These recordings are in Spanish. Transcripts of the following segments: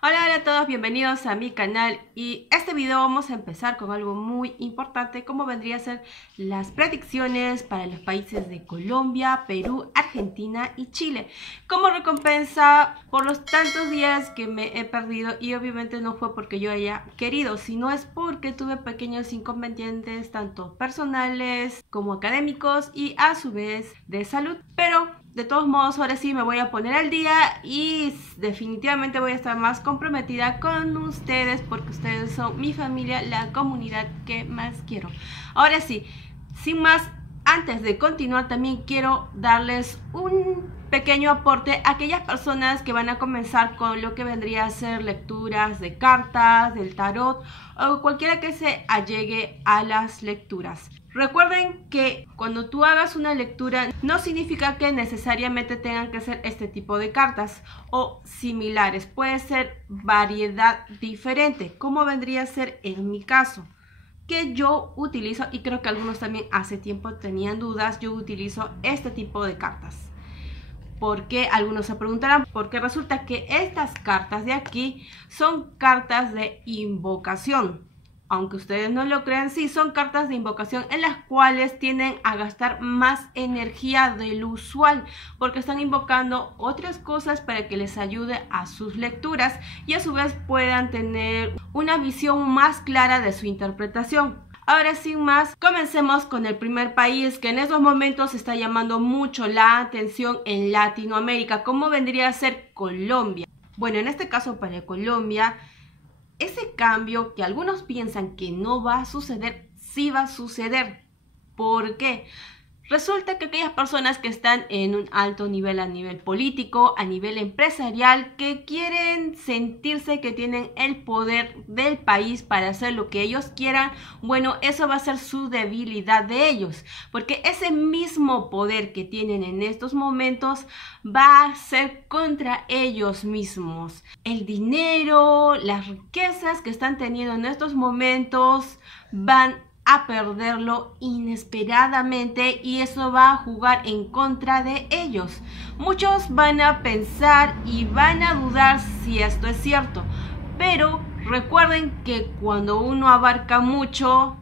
Hola a todos, bienvenidos a mi canal y este video vamos a empezar con algo muy importante como vendría a ser las predicciones para los países de Colombia, Perú, Argentina y Chile como recompensa por los tantos días que me he perdido y obviamente no fue porque yo haya querido, sino es porque tuve pequeños inconvenientes tanto personales como académicos y a su vez de salud, pero de todos modos, ahora sí me voy a poner al día y definitivamente voy a estar más comprometida con ustedes porque ustedes son mi familia, la comunidad que más quiero. Ahora sí, sin más, antes de continuar también quiero darles un pequeño aporte a aquellas personas que van a comenzar con lo que vendría a ser lecturas de cartas, del tarot o cualquiera que se allegue a las lecturas. Recuerden que cuando tú hagas una lectura no significa que necesariamente tengan que ser este tipo de cartas o similares, puede ser variedad diferente, como vendría a ser en mi caso, que yo utilizo y creo que algunos también hace tiempo tenían dudas. Yo utilizo este tipo de cartas. Porque algunos se preguntarán, porque resulta que estas cartas de aquí son cartas de invocación. Aunque ustedes no lo crean, sí son cartas de invocación en las cuales tienden a gastar más energía del usual, porque están invocando otras cosas para que les ayude a sus lecturas y a su vez puedan tener una visión más clara de su interpretación. Ahora sin más, comencemos con el primer país que en estos momentos está llamando mucho la atención en Latinoamérica, como vendría a ser Colombia. Bueno, en este caso para Colombia, ese cambio que algunos piensan que no va a suceder, sí va a suceder. ¿Por qué? Resulta que aquellas personas que están en un alto nivel a nivel político, a nivel empresarial, que quieren sentirse que tienen el poder del país para hacer lo que ellos quieran, bueno, eso va a ser su debilidad de ellos, porque ese mismo poder que tienen en estos momentos va a ser contra ellos mismos. El dinero, las riquezas que están teniendo en estos momentos van a perderlo inesperadamente y eso va a jugar en contra de ellos. Muchos van a pensar y van a dudar si esto es cierto, pero recuerden que cuando uno abarca mucho,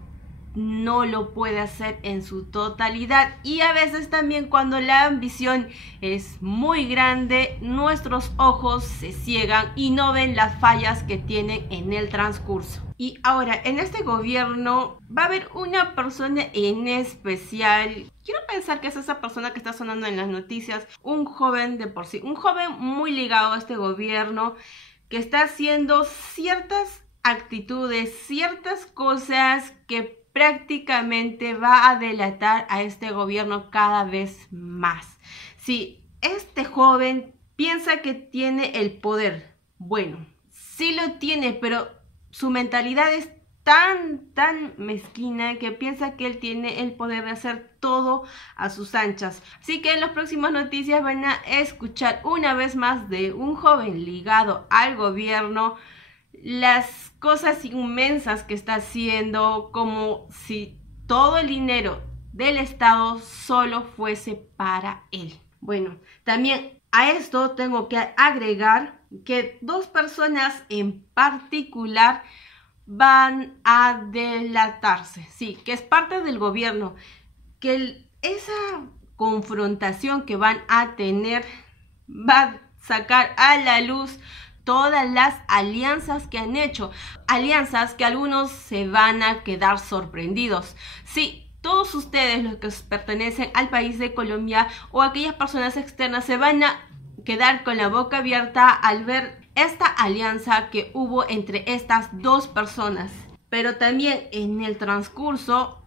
no lo puede hacer en su totalidad y a veces también cuando la ambición es muy grande, nuestros ojos se ciegan y no ven las fallas que tienen en el transcurso. Y ahora, en este gobierno va a haber una persona en especial. Quiero pensar que es esa persona que está sonando en las noticias, un joven de por sí, un joven muy ligado a este gobierno que está haciendo ciertas actitudes, ciertas cosas que prácticamente va a delatar a este gobierno cada vez más. Si este joven piensa que tiene el poder, bueno, sí lo tiene, pero su mentalidad es tan mezquina que piensa que él tiene el poder de hacer todo a sus anchas. Así que en las próximas noticias van a escuchar una vez más de un joven ligado al gobierno, las cosas inmensas que está haciendo, como si todo el dinero del Estado solo fuese para él. Bueno, también a esto tengo que agregar que dos personas en particular van a delatarse, sí, que es parte del gobierno, que esa confrontación que van a tener va a sacar a la luz todas las alianzas que han hecho, alianzas que algunos se van a quedar sorprendidos. Sí, todos ustedes los que pertenecen al país de Colombia o aquellas personas externas se van a quedar con la boca abierta al ver esta alianza que hubo entre estas dos personas. Pero también en el transcurso,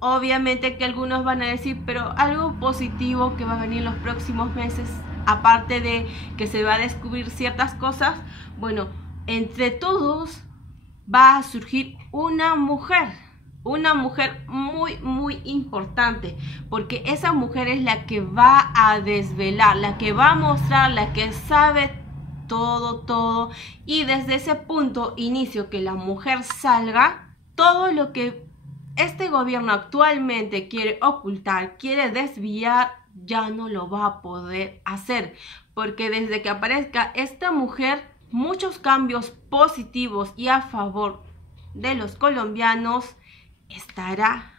obviamente que algunos van a decir, pero algo positivo que va a venir en los próximos meses, aparte de que se va a descubrir ciertas cosas, bueno, entre todos va a surgir una mujer muy importante, porque esa mujer es la que va a desvelar, la que va a mostrar, la que sabe todo, y desde ese punto inicio que la mujer salga, todo lo que este gobierno actualmente quiere ocultar, quiere desviar, ya no lo va a poder hacer, porque desde que aparezca esta mujer muchos cambios positivos y a favor de los colombianos estará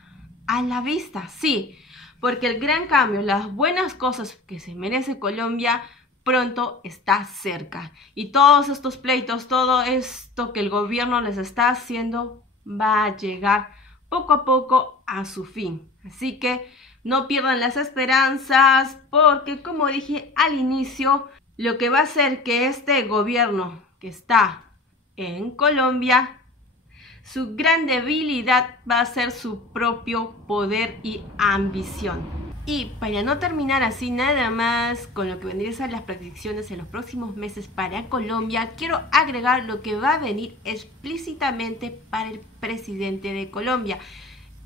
a la vista, sí, porque el gran cambio, las buenas cosas que se merece Colombia pronto está cerca, y todos estos pleitos, todo esto que el gobierno les está haciendo va a llegar poco a poco a su fin. Así que no pierdan las esperanzas, porque como dije al inicio, lo que va a hacer que este gobierno que está en Colombia, su gran debilidad va a ser su propio poder y ambición. Y para no terminar así nada más con lo que vendrían a ser las predicciones en los próximos meses para Colombia, quiero agregar lo que va a venir explícitamente para el presidente de Colombia,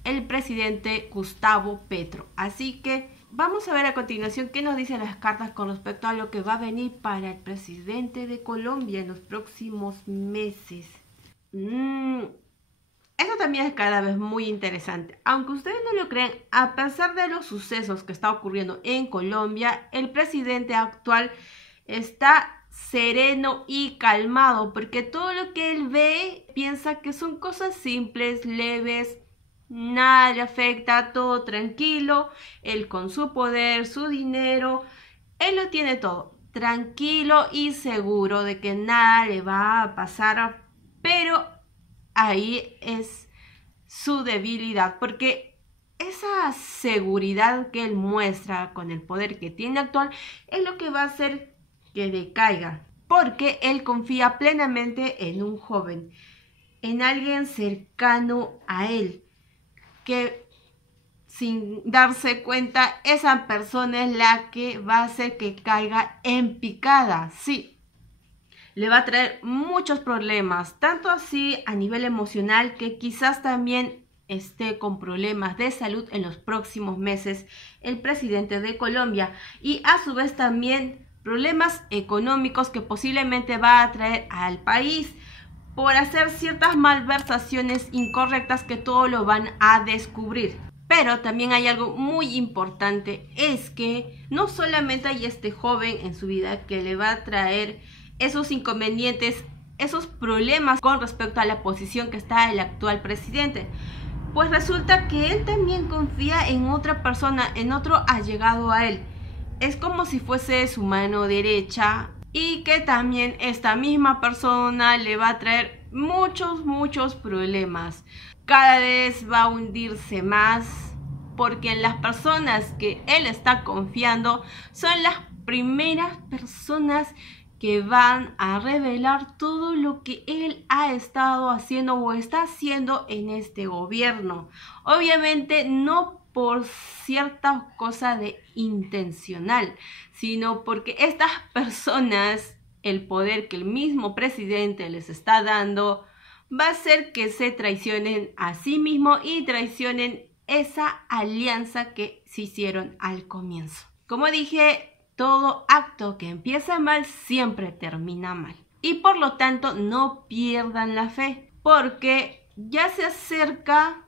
el presidente Gustavo Petro. Así que vamos a ver a continuación qué nos dicen las cartas con respecto a lo que va a venir para el presidente de Colombia en los próximos meses. Esto también es cada vez muy interesante. Aunque ustedes no lo crean, a pesar de los sucesos que está ocurriendo en Colombia, el presidente actual está sereno y calmado, porque todo lo que él ve piensa que son cosas simples, leves, nada le afecta, todo tranquilo, él con su poder, su dinero, él lo tiene todo, tranquilo y seguro de que nada le va a pasar, pero ahí es su debilidad, porque esa seguridad que él muestra con el poder que tiene actual es lo que va a hacer que decaiga, porque él confía plenamente en un joven, en alguien cercano a él, que sin darse cuenta esa persona es la que va a hacer que caiga en picada. Sí, le va a traer muchos problemas, tanto así a nivel emocional, que quizás también esté con problemas de salud en los próximos meses el presidente de Colombia, y a su vez también problemas económicos que posiblemente va a traer al país por hacer ciertas malversaciones incorrectas que todo lo van a descubrir. Pero también hay algo muy importante, es que no solamente hay este joven en su vida que le va a traer esos inconvenientes, esos problemas con respecto a la posición que está el actual presidente, pues resulta que él también confía en otra persona, en otro allegado a él. Es como si fuese su mano derecha, y que también esta misma persona le va a traer muchos problemas. Cada vez va a hundirse más, porque en las personas que él está confiando son las primeras personas que van a revelar todo lo que él ha estado haciendo o está haciendo en este gobierno. Obviamente no por cierta cosa de intencional, sino porque estas personas, el poder que el mismo presidente les está dando, va a hacer que se traicionen a sí mismo y traicionen esa alianza que se hicieron al comienzo. Como dije, todo acto que empieza mal siempre termina mal. Y por lo tanto no pierdan la fe, porque ya se acerca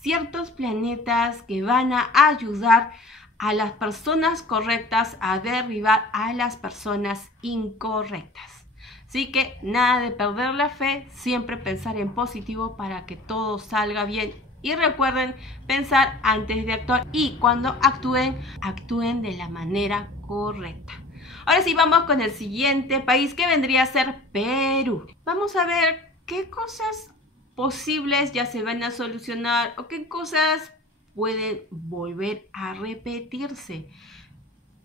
ciertos planetas que van a ayudar a las personas correctas a derribar a las personas incorrectas. Así que nada de perder la fe, siempre pensar en positivo para que todo salga bien. Y recuerden pensar antes de actuar, y cuando actúen, actúen de la manera correcta. Ahora sí, vamos con el siguiente país, que vendría a ser Perú. Vamos a ver qué cosas posibles ya se van a solucionar o qué cosas pueden volver a repetirse.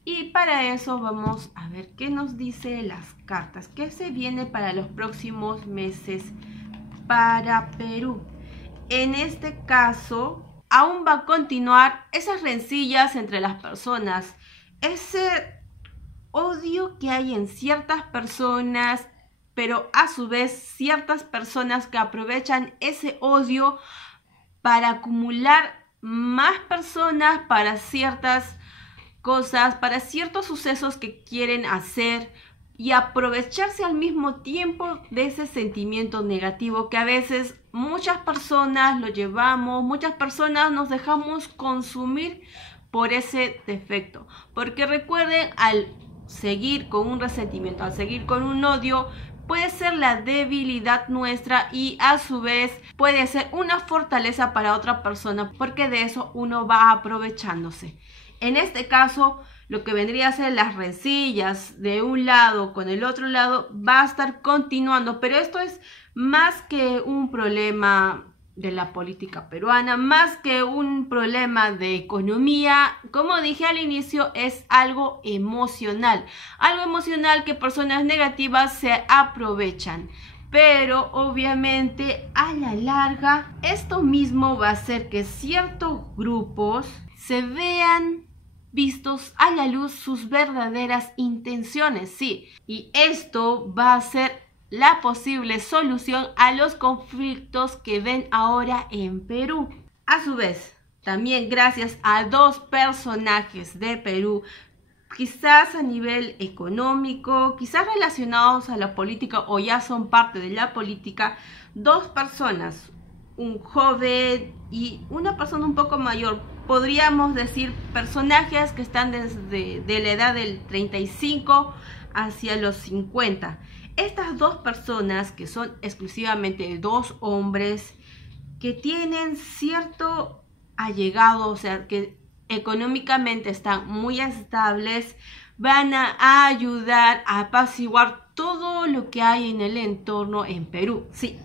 Y para eso vamos a ver qué nos dice las cartas, qué se viene para los próximos meses para Perú. En este caso, aún va a continuar esas rencillas entre las personas, ese odio que hay en ciertas personas, pero a su vez ciertas personas que aprovechan ese odio para acumular más personas para ciertas cosas, para ciertos sucesos que quieren hacer, y aprovecharse al mismo tiempo de ese sentimiento negativo que a veces muchas personas lo llevamos, muchas personas nos dejamos consumir por ese defecto. Porque recuerden, al seguir con un resentimiento, al seguir con un odio, puede ser la debilidad nuestra y a su vez puede ser una fortaleza para otra persona, porque de eso uno va aprovechándose. En este caso, lo que vendría a ser las rencillas de un lado con el otro lado va a estar continuando, pero esto es más que un problema de la política peruana, más que un problema de economía. Como dije al inicio, es algo emocional que personas negativas se aprovechan. Pero obviamente a la larga esto mismo va a hacer que ciertos grupos se vean vistos a la luz sus verdaderas intenciones, sí, y esto va a ser la posible solución a los conflictos que ven ahora en Perú. A su vez, también gracias a dos personajes de Perú, quizás a nivel económico, quizás relacionados a la política o ya son parte de la política, dos personas, un joven y una persona un poco mayor, podríamos decir personajes que están desde la edad del 35 hacia los 50. Estas dos personas, que son exclusivamente dos hombres que tienen cierto allegado, o sea, que económicamente están muy estables, van a ayudar a apaciguar todo lo que hay en el entorno en Perú. Sí,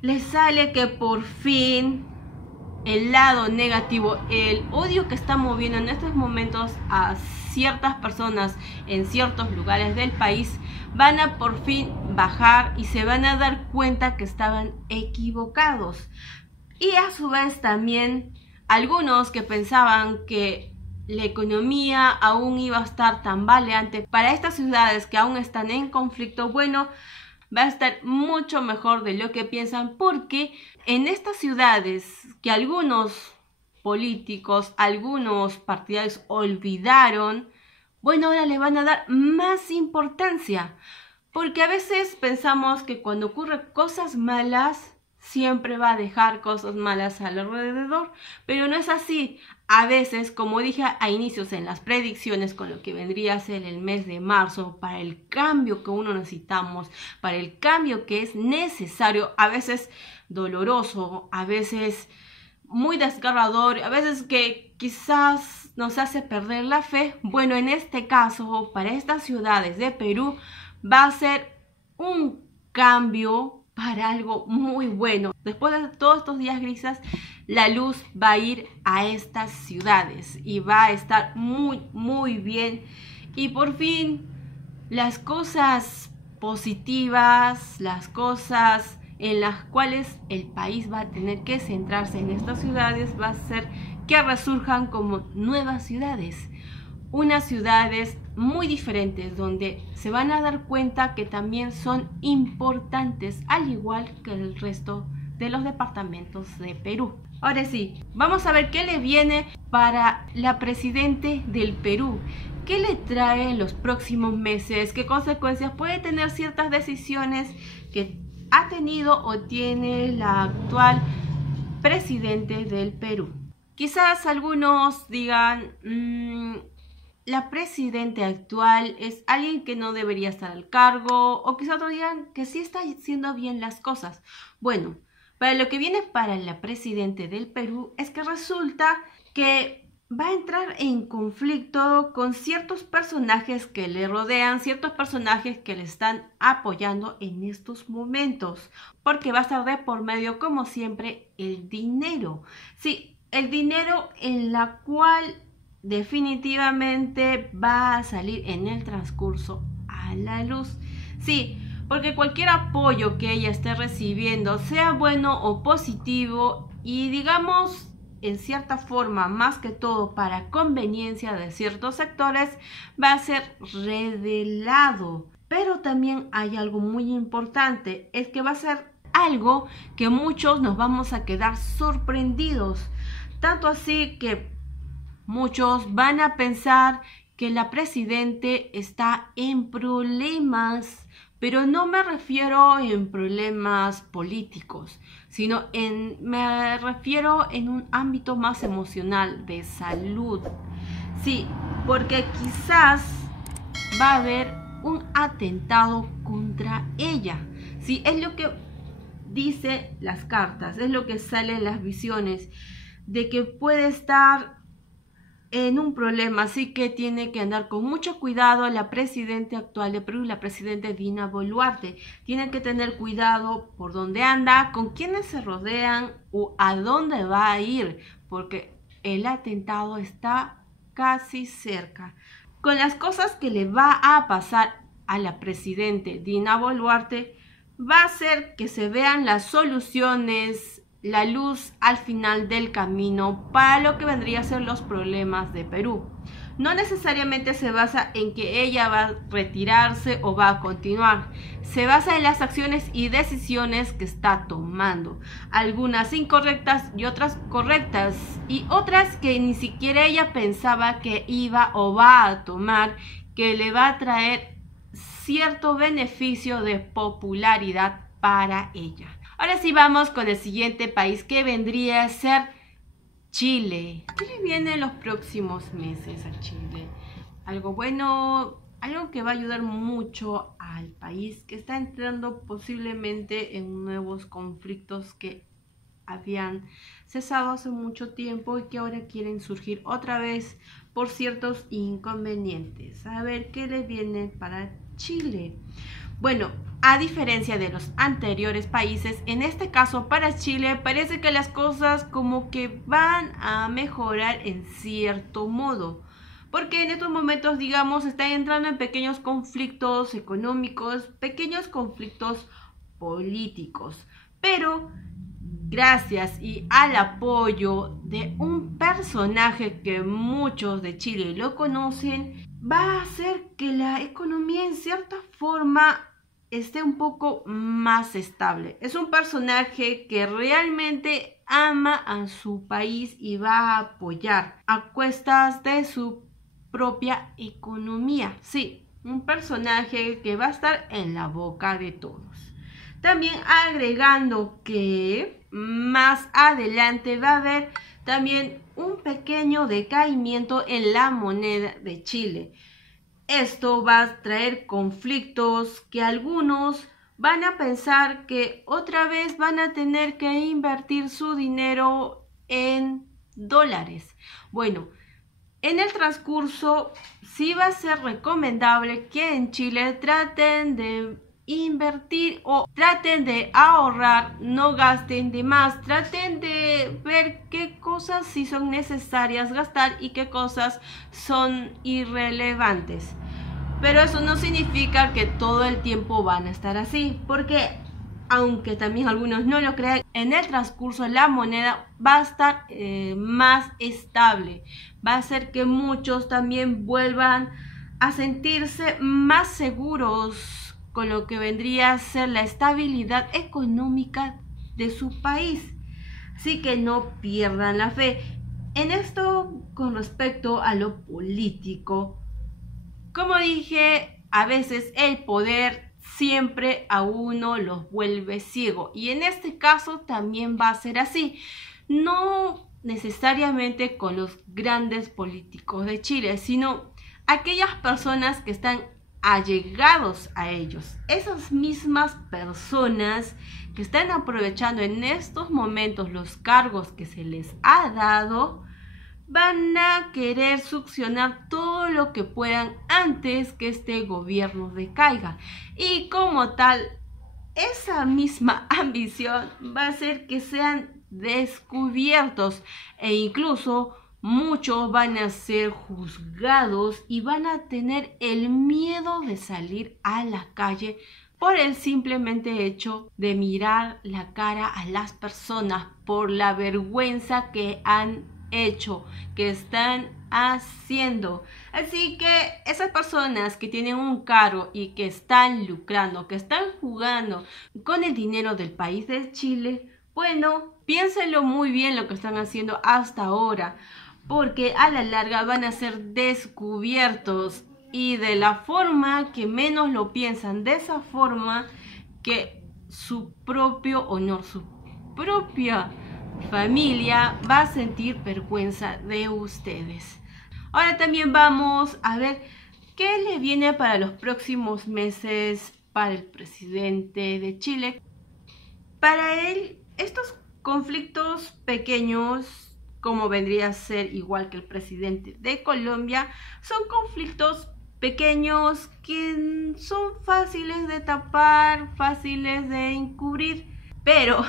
les sale que por fin el lado negativo, el odio que está moviendo en estos momentos a ciertas personas en ciertos lugares del país, van a por fin bajar y se van a dar cuenta que estaban equivocados. Y a su vez también algunos que pensaban que la economía aún iba a estar tambaleante para estas ciudades que aún están en conflicto, bueno, va a estar mucho mejor de lo que piensan, porque en estas ciudades que algunos políticos, algunos partidarios olvidaron, bueno, ahora le van a dar más importancia, porque a veces pensamos que cuando ocurren cosas malas, siempre va a dejar cosas malas alrededor, pero no es así. A veces, como dije a inicios en las predicciones, con lo que vendría a ser el mes de marzo, para el cambio que uno necesitamos, para el cambio que es necesario, a veces doloroso, a veces muy desgarrador, a veces que quizás nos hace perder la fe. Bueno, en este caso, para estas ciudades de Perú, va a ser un cambio para algo muy bueno. Después de todos estos días grises, la luz va a ir a estas ciudades y va a estar muy bien. Y por fin, las cosas positivas, las cosas en las cuales el país va a tener que centrarse en estas ciudades, va a ser que resurjan como nuevas ciudades. Unas ciudades muy diferentes donde se van a dar cuenta que también son importantes, al igual que el resto de los departamentos de Perú. Ahora sí, vamos a ver qué le viene para la presidente del Perú. ¿Qué le trae en los próximos meses? ¿Qué consecuencias puede tener ciertas decisiones que ha tenido o tiene la actual presidente del Perú? Quizás algunos digan, la presidenta actual es alguien que no debería estar al cargo, o quizás otros digan que sí está haciendo bien las cosas. Bueno, para lo que viene para la presidenta del Perú es que resulta que va a entrar en conflicto con ciertos personajes que le rodean, ciertos personajes que le están apoyando en estos momentos, porque va a estar de por medio, como siempre, el dinero. Sí, el dinero en la cual definitivamente va a salir en el transcurso a la luz. Sí, porque cualquier apoyo que ella esté recibiendo, sea bueno o positivo, y digamos en cierta forma, más que todo para conveniencia de ciertos sectores, va a ser revelado. Pero también hay algo muy importante, es que va a ser algo que muchos nos vamos a quedar sorprendidos, tanto así que muchos van a pensar que la presidente está en problemas, pero no me refiero en problemas políticos, sino me refiero en un ámbito más emocional, de salud. Sí, porque quizás va a haber un atentado contra ella. Sí, es lo que dice las cartas, es lo que sale en las visiones, de que puede estar en un problema, así que tiene que andar con mucho cuidado la presidenta actual de Perú, la presidenta Dina Boluarte. Tiene que tener cuidado por dónde anda, con quiénes se rodean o a dónde va a ir, porque el atentado está casi cerca. Con las cosas que le va a pasar a la presidenta Dina Boluarte, va a hacer que se vean las soluciones, la luz al final del camino para lo que vendría a ser los problemas de Perú. No necesariamente se basa en que ella va a retirarse o va a continuar. Se basa en las acciones y decisiones que está tomando. Algunas incorrectas y otras correctas. Y otras que ni siquiera ella pensaba que iba o va a tomar, que le va a traer cierto beneficio de popularidad para ella. Ahora sí vamos con el siguiente país, que vendría a ser Chile. ¿Qué le viene en los próximos meses a Chile? Algo bueno, algo que va a ayudar mucho al país, que está entrando posiblemente en nuevos conflictos que habían cesado hace mucho tiempo y que ahora quieren surgir otra vez por ciertos inconvenientes. A ver, ¿qué le viene para Chile? Bueno, a diferencia de los anteriores países, en este caso para Chile parece que las cosas como que van a mejorar en cierto modo. Porque en estos momentos, digamos, están entrando en pequeños conflictos económicos, pequeños conflictos políticos. Pero gracias y al apoyo de un personaje que muchos de Chile lo conocen, va a hacer que la economía en cierta forma esté un poco más estable. Es un personaje que realmente ama a su país y va a apoyar a cuestas de su propia economía. Sí, un personaje que va a estar en la boca de todos. También agregando que más adelante va a haber también un pequeño decaimiento en la moneda de Chile. Esto va a traer conflictos que algunos van a pensar que otra vez van a tener que invertir su dinero en dólares. Bueno, en el transcurso sí va a ser recomendable que en Chile traten de invertir o traten de ahorrar, no gasten de más, traten de ver qué cosas sí son necesarias gastar y qué cosas son irrelevantes. Pero eso no significa que todo el tiempo van a estar así, porque aunque también algunos no lo crean, en el transcurso la moneda va a estar más estable, va a hacer que muchos también vuelvan a sentirse más seguros con lo que vendría a ser la estabilidad económica de su país. Así que no pierdan la fe. En esto, con respecto a lo político, como dije, a veces el poder siempre a uno los vuelve ciego. Y en este caso también va a ser así. No necesariamente con los grandes políticos de Chile, sino aquellas personas que están allegados a ellos. Esas mismas personas que están aprovechando en estos momentos los cargos que se les ha dado, van a querer succionar todo lo que puedan antes que este gobierno decaiga. Y como tal, esa misma ambición va a hacer que sean descubiertos e incluso muchos van a ser juzgados y van a tener el miedo de salir a la calle por el simplemente hecho de mirar la cara a las personas, por la vergüenza que han hecho, que están haciendo. Así que esas personas que tienen un cargo y que están lucrando, que están jugando con el dinero del país de Chile, bueno, piénsenlo muy bien lo que están haciendo hasta ahora, porque a la larga van a ser descubiertos y de la forma que menos lo piensan, de esa forma que su propio honor, su propia familia va a sentir vergüenza de ustedes. Ahora también vamos a ver ¿Qué le viene para los próximos meses para el presidente de Chile? Para él, estos conflictos pequeños, como vendría a ser igual que el presidente de Colombia, son conflictos pequeños que son fáciles de tapar, fáciles de encubrir, pero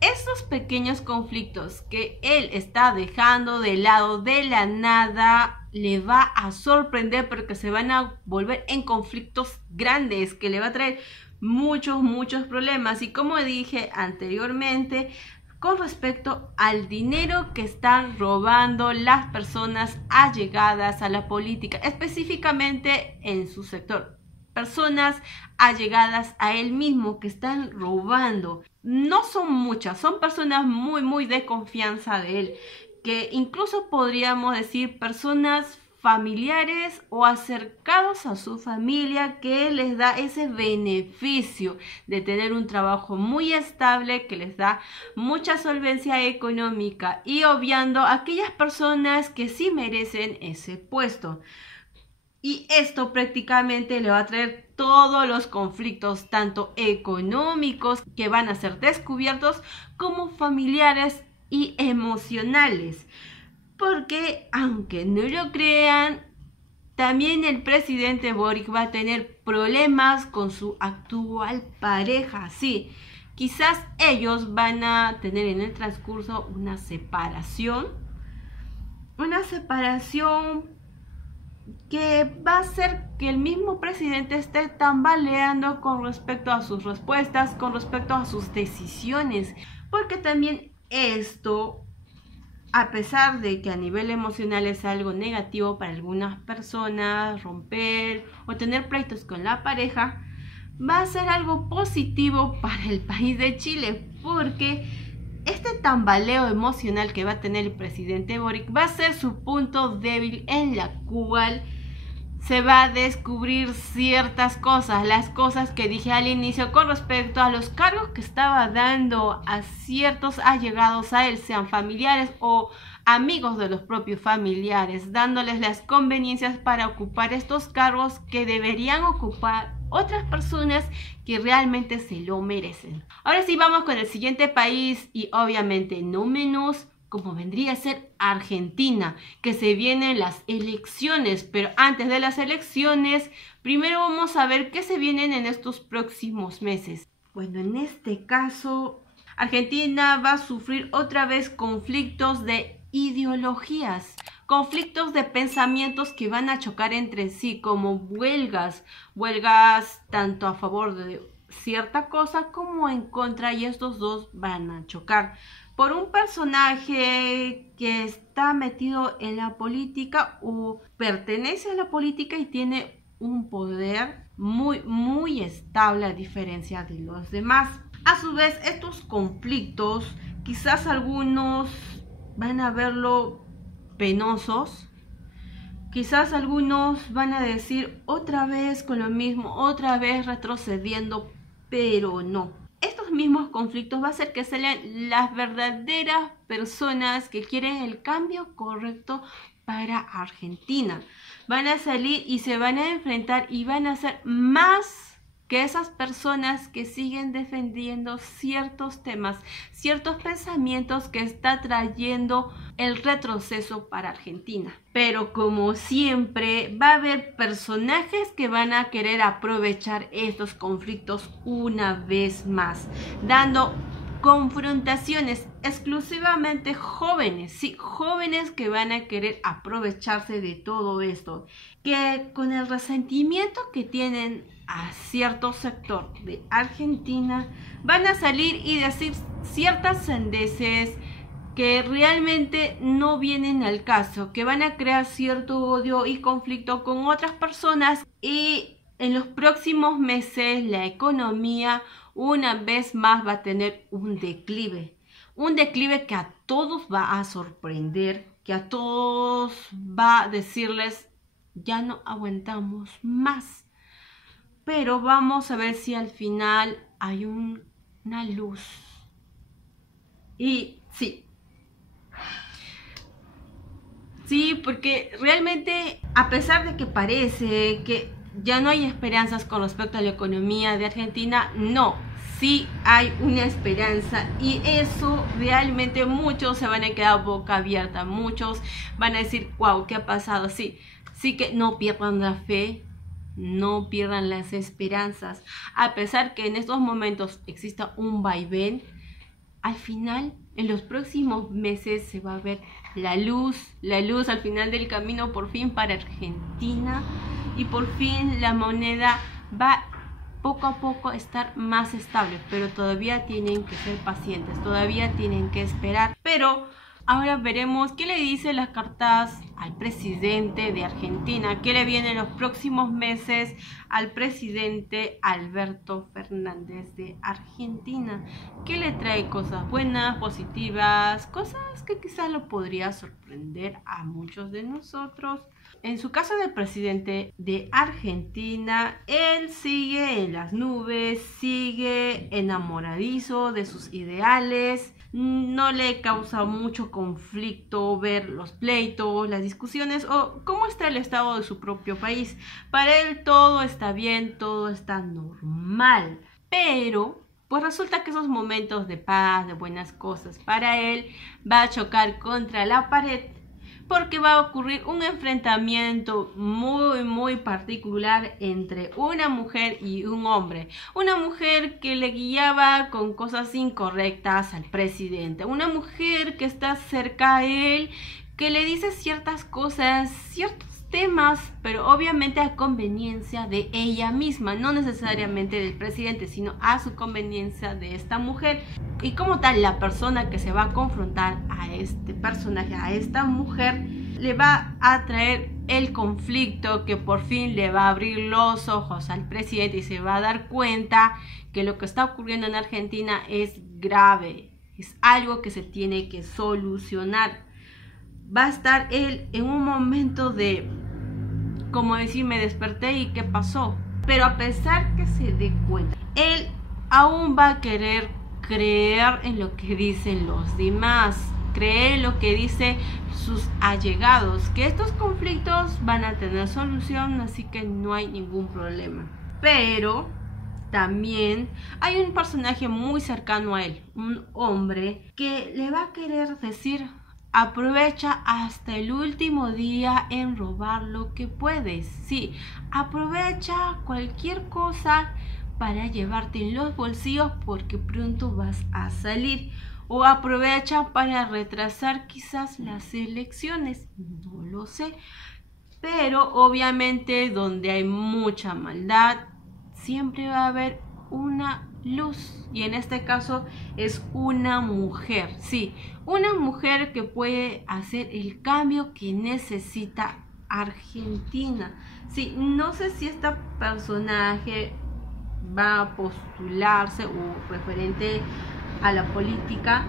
estos pequeños conflictos que él está dejando de lado de la nada le va a sorprender porque se van a volver en conflictos grandes que le va a traer muchos problemas. Y como dije anteriormente, con respecto al dinero que están robando las personas allegadas a la política, específicamente en su sector, personas allegadas a él mismo que están robando. No son muchas, son personas muy de confianza de él, que incluso podríamos decir personas familiares o acercados a su familia, que les da ese beneficio de tener un trabajo muy estable, que les da mucha solvencia económica, y obviando a aquellas personas que sí merecen ese puesto. Y esto prácticamente le va a traer todos los conflictos, tanto económicos que van a ser descubiertos, como familiares y emocionales. Porque, aunque no lo crean, también el presidente Boric va a tener problemas con su actual pareja. Sí, quizás ellos van a tener en el transcurso una separación. Una separación que va a hacer que el mismo presidente esté tambaleando con respecto a sus respuestas, con respecto a sus decisiones, porque también esto, a pesar de que a nivel emocional es algo negativo para algunas personas, romper o tener pleitos con la pareja, va a ser algo positivo para el país de Chile, porque este tambaleo emocional que va a tener el presidente Boric va a ser su punto débil, en la cual se va a descubrir ciertas cosas, las cosas que dije al inicio con respecto a los cargos que estaba dando a ciertos allegados a él, sean familiares o amigos de los propios familiares, dándoles las conveniencias para ocupar estos cargos que deberían ocupar otras personas que realmente se lo merecen. Ahora sí, vamos con el siguiente país, y obviamente no menos, como vendría a ser Argentina, que se vienen las elecciones. Pero antes de las elecciones, primero vamos a ver qué se vienen en estos próximos meses. Bueno, en este caso, Argentina va a sufrir otra vez conflictos de ideologías, conflictos de pensamientos que van a chocar entre sí, como huelgas tanto a favor de cierta cosa como en contra, y estos dos van a chocar por un personaje que está metido en la política o pertenece a la política y tiene un poder muy estable, a diferencia de los demás. A su vez, estos conflictos, quizás algunos van a verlo penosos, quizás algunos van a decir otra vez con lo mismo, otra vez retrocediendo, pero no. Estos mismos conflictos va a hacer que salgan las verdaderas personas que quieren el cambio correcto para Argentina. Van a salir y se van a enfrentar y van a ser más que esas personas que siguen defendiendo ciertos temas, ciertos pensamientos que está trayendo el retroceso para Argentina. Pero como siempre, va a haber personajes que van a querer aprovechar estos conflictos una vez más, dando confrontaciones exclusivamente jóvenes, sí, jóvenes que van a querer aprovecharse de todo esto, que con el resentimiento que tienen a cierto sector de Argentina, van a salir y decir ciertas sandeces que realmente no vienen al caso, que van a crear cierto odio y conflicto con otras personas, y en los próximos meses la economía una vez más va a tener un declive que a todos va a sorprender, que a todos va a decirles ya no aguantamos más. Pero vamos a ver si al final hay una luz. Y sí, Sí, porque realmente, a pesar de que parece que ya no hay esperanzas con respecto a la economía de Argentina, no, sí hay una esperanza y eso realmente muchos se van a quedar boca abierta, muchos van a decir, wow, ¿qué ha pasado? Sí, sí que no pierdan la fe, no pierdan las esperanzas, a pesar que en estos momentos exista un vaivén. Al final, en los próximos meses se va a ver la luz al final del camino por fin para Argentina y por fin la moneda va poco a poco a estar más estable, pero todavía tienen que ser pacientes, todavía tienen que esperar, pero ahora veremos qué le dice las cartas al presidente de Argentina, qué le viene en los próximos meses al presidente Alberto Fernández de Argentina, qué le trae cosas buenas, positivas, cosas que quizás lo podría sorprender a muchos de nosotros. En su caso de presidente de Argentina, él sigue en las nubes, sigue enamoradizo de sus ideales, no le causa mucho conflicto ver los pleitos, las discusiones o cómo está el estado de su propio país. Para él todo está bien, todo está normal, pero pues resulta que esos momentos de paz, de buenas cosas, para él va a chocar contra la pared porque va a ocurrir un enfrentamiento muy particular entre una mujer y un hombre. Una mujer que le guiaba con cosas incorrectas al presidente. Una mujer que está cerca a él, que le dice ciertas cosas, ciertos temas, pero obviamente a conveniencia de ella misma, no necesariamente del presidente, sino a su conveniencia de esta mujer. Y como tal, la persona que se va a confrontar a este personaje, a esta mujer, le va a traer el conflicto que por fin le va a abrir los ojos al presidente y se va a dar cuenta que lo que está ocurriendo en Argentina es grave, es algo que se tiene que solucionar. Va a estar él en un momento de, como decir, me desperté y ¿qué pasó? Pero a pesar que se dé cuenta, él aún va a querer creer en lo que dicen los demás, creer en lo que dicen sus allegados, que estos conflictos van a tener solución, así que no hay ningún problema. Pero también hay un personaje muy cercano a él, un hombre que le va a querer decir: aprovecha hasta el último día en robar lo que puedes. Sí, aprovecha cualquier cosa para llevarte en los bolsillos porque pronto vas a salir. O aprovecha para retrasar quizás las elecciones. No lo sé. Pero obviamente donde hay mucha maldad, siempre va a haber una luz. Y en este caso es una mujer. Sí, una mujer que puede hacer el cambio que necesita Argentina. Sí, no sé si este personaje va a postularse o referente a la política,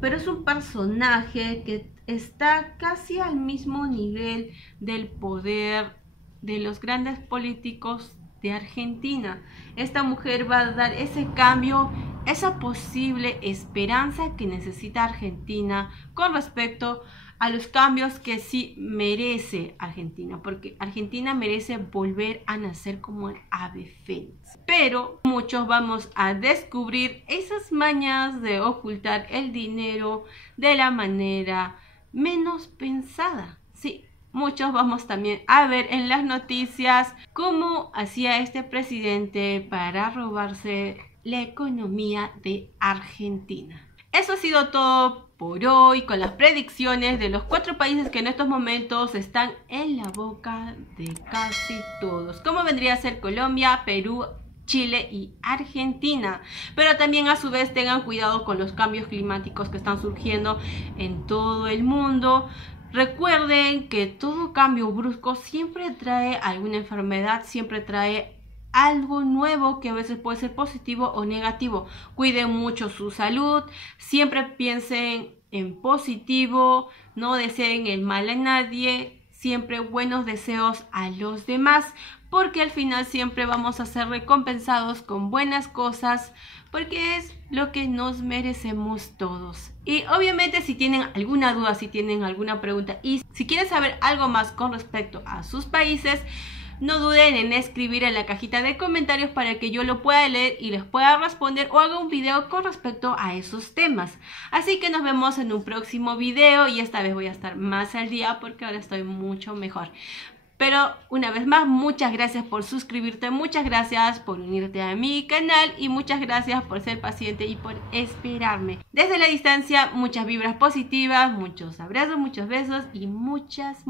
pero es un personaje que está casi al mismo nivel del poder de los grandes políticos de Argentina. Esta mujer va a dar ese cambio, esa posible esperanza que necesita Argentina con respecto a los cambios que sí merece Argentina, porque Argentina merece volver a nacer como el ave fénix. Pero muchos vamos a descubrir esas mañas de ocultar el dinero de la manera menos pensada. Sí, muchos vamos también a ver en las noticias cómo hacía este presidente para robarse la economía de Argentina. Eso ha sido todo por hoy con las predicciones de los 4 países que en estos momentos están en la boca de casi todos. Como vendría a ser Colombia, Perú, Chile y Argentina. Pero también a su vez tengan cuidado con los cambios climáticos que están surgiendo en todo el mundo. Recuerden que todo cambio brusco siempre trae alguna enfermedad, siempre trae algo nuevo que a veces puede ser positivo o negativo. Cuiden mucho su salud, siempre piensen en positivo, no deseen el mal a nadie, siempre buenos deseos a los demás, porque al final siempre vamos a ser recompensados con buenas cosas, porque es lo que nos merecemos todos. Y obviamente si tienen alguna duda, si tienen alguna pregunta y si quieren saber algo más con respecto a sus países, no duden en escribir en la cajita de comentarios para que yo lo pueda leer y les pueda responder o haga un video con respecto a esos temas. Así que nos vemos en un próximo video y esta vez voy a estar más al día porque ahora estoy mucho mejor. Pero una vez más, muchas gracias por suscribirte, muchas gracias por unirte a mi canal y muchas gracias por ser paciente y por esperarme. Desde la distancia, muchas vibras positivas, muchos abrazos, muchos besos y muchas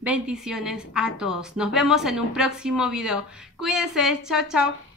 bendiciones a todos. Nos vemos en un próximo video. Cuídense, chao, chao.